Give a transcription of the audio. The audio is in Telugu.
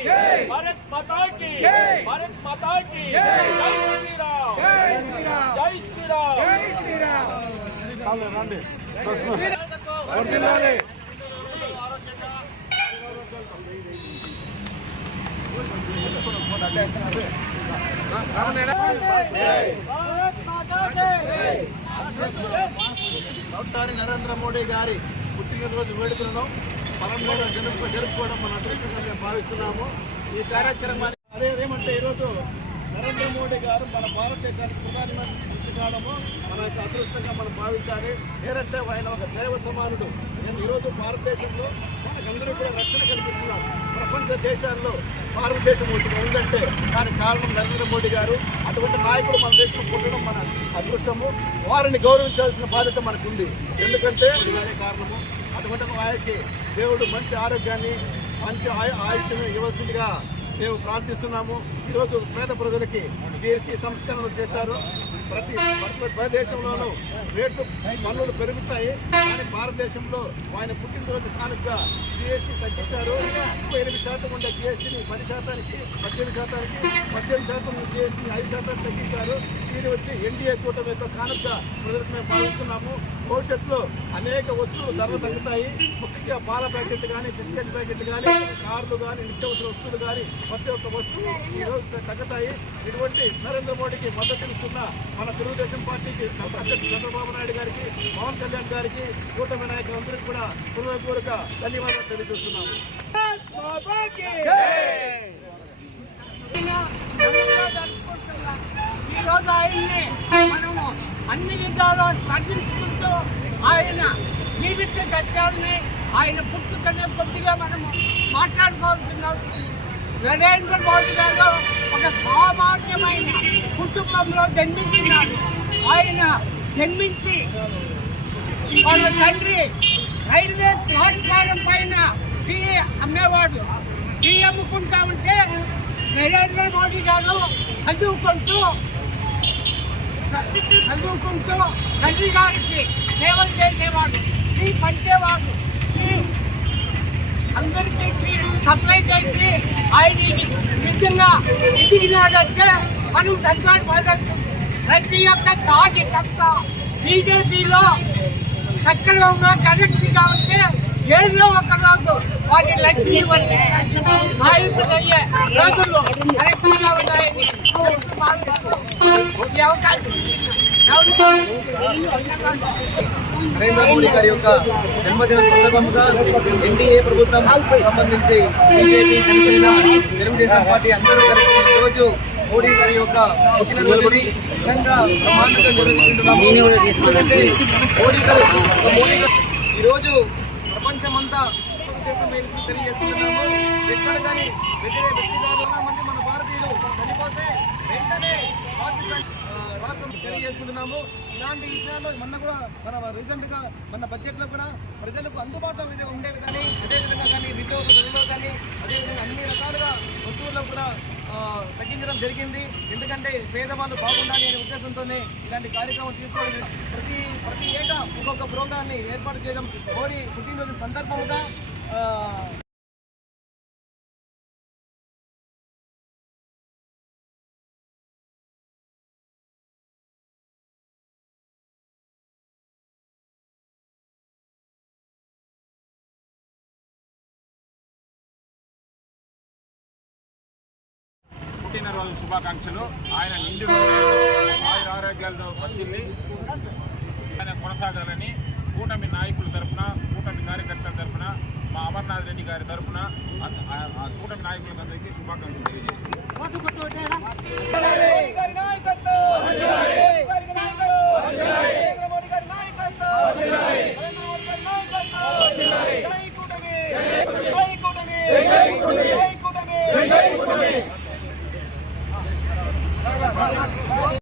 भारत माता की भारत माता की जय श्री राम जय श्री राम जय श्री राम जय श्री राम चलो రండి వర్ధిల్లాలి నరేంద్ర మోడీ గారి పుట్టినరోజు వేడుకలను పరంగా జరుపుకోవడం మన అదృష్టంగా భావిస్తున్నాము. ఈ కార్యక్రమాన్ని అదేమంటే ఈరోజు నరేంద్ర మోడీ గారు మన భారతదేశానికి ప్రధానమంత్రి కావడము మన యొక్క అదృష్టంగా మనం భావించాలి. ఏంటంటే ఆయన ఒక దైవ సమానుడు. నేను ఈరోజు భారతదేశంలో మనకందరూ కూడా రక్షణ కల్పిస్తున్నాం. ప్రపంచ దేశాల్లో భారతదేశం ఉందంటే దానికి కారణం నరేంద్ర మోడీ గారు. అటువంటి నాయకుడు మన దేశంలో పుట్టడం మన అదృష్టము. వారిని గౌరవించాల్సిన బాధ్యత మనకుంది. ఎందుకంటే ఇదే కారణము. అటువంటి ఆయనకి దేవుడు మంచి ఆరోగ్యాన్ని మంచి ఆయుష్ను ఇవ్వాల్సిందిగా మేము ప్రార్థిస్తున్నాము. ఈరోజు పేద ప్రజలకి జీఎస్టీ సంస్కరణలు చేశారు. ప్రతి దేశంలోనూ రేట్లు పన్నులు పెరుగుతాయి. కానీ భారతదేశంలో ఆయన పుట్టినరోజు కానుకగా జీఎస్టీ తగ్గించారు. 38% ఉండే జీఎస్టీని 10%కి 18% జీఎస్టీని 5% తగ్గించారు. దీని వచ్చి ఎన్డీఏ కూటమితో కానుకగా ప్రజలకు మేము భావిస్తున్నాము. భవిష్యత్తులో అనేక వస్తువులు ధరలు తగ్గుతాయి. ముఖ్యంగా పాల ప్యాకెట్లు కానీ బిస్కెట్ ప్యాకెట్లు కానీ కార్లు కానీ నిత్యావసర వస్తువులు కానీ ప్రతి ఒక్క వస్తువు ఈరోజు తగ్గుతాయి. ఇటువంటి నరేంద్ర మోడీకి మద్దతునిస్తున్న మన తెలుగుదేశం పార్టీకి అధ్యక్షుడు చంద్రబాబు నాయుడు గారికి పవన్ కళ్యాణ్ గారికి కూటమి నాయకులందరికీ కూడా హృదయపూర్వక ధన్యవాదాలు తెలియజేస్తున్నాము. ఈరోజు ఆయన్ని మనము అన్ని విధాలు స్పందించుకుంటూ ఆయన జీవిత సత్యాన్ని ఆయన పుట్టుకనే కొద్దిగా మనము మాట్లాడుకోవాల్సిన నరేంద్ర మోడీ గారు ఒక సామాన్యమైన కుటుంబంలో జన్మించినాడు. ఆయన జన్మించి వాళ్ళ తండ్రి రైల్వే ప్లాట్ఫారం పైన టీ అమ్మేవాడు. టీ అమ్ముకుంటా ఉంటే నరేంద్ర మోడీ గారు చదువుకుంటూ తండ్రి గారికి సేవలు చేసేవాడు. టీ పంచేవాడు. అందరికీ టీ సప్లై చేసి ఆయన నిజంగా ఎదిగినాడంటే మనం తగ్గాడు పడదు. ప్రతి ఒక్క తాగి తప్ప బీజేపీలో సక్రమంగా కరెక్ట్గా ఉంటే ఏదో ఒక రోజు వారి లక్ష్మీ నాయకులు అయ్యే రోజులు కరెక్ట్గా ఉన్నాయని అవకాశం. నరేంద్ర మోడీ గారి యొక్క జన్మదిన సందర్భంగా ఎన్డీఏ ప్రభుత్వం సంబంధించి బీజేపీ జనసేన తెలుగుదేశం పార్టీ అందరూ కలిసి ఈరోజు మోడీ గారి యొక్క పుట్టినరోజుని ఘనంగా బ్రహ్మాండంగా నిర్వహించుకుంటున్నాము. ఎందుకంటే మోడీ గారు ఈరోజు ప్రపంచమంతా తెలియజేస్తున్నాము. ఎక్కడ కానీ వ్యక్తిదారుల మంది మన భారతీయులు చనిపోతే వెంటనే పాకిస్తాన్ రాష్ట్రం తెలియజేసుకుంటున్నాము. ఇలాంటి విషయాల్లో మన రీసెంట్గా మన బడ్జెట్లో కూడా ప్రజలకు అందుబాటులో ఉండే విధాన్ని అదేవిధంగా కానీ ధరలో కానీ అదేవిధంగా అన్ని రకాలుగా వస్తువుల్లో కూడా తగ్గించడం జరిగింది. ఎందుకంటే పేదవాళ్ళు బాగుండాలి అనే ఉద్దేశంతోనే ఇలాంటి కార్యక్రమం తీసుకోవడం ప్రతి ఏటా ఒక్కొక్క ప్రోగ్రాన్ని ఏర్పాటు చేయడం మోడీ పుట్టినరోజు సందర్భంగా పుట్టినరోజు శుభాకాంక్షలు. ఆయన నిండు ఆరోగ్యాలతో వర్తిల్లి ఆయన కొనసాగాలని కూటమి నాయకుల తరఫున కూటమి కార్యకర్తల తరఫున మా అమర్నాథ్ రెడ్డి గారి తరఫున కూటమి నాయకులందరికీ శుభాకాంక్షలు తెలియజేస్తున్నాను.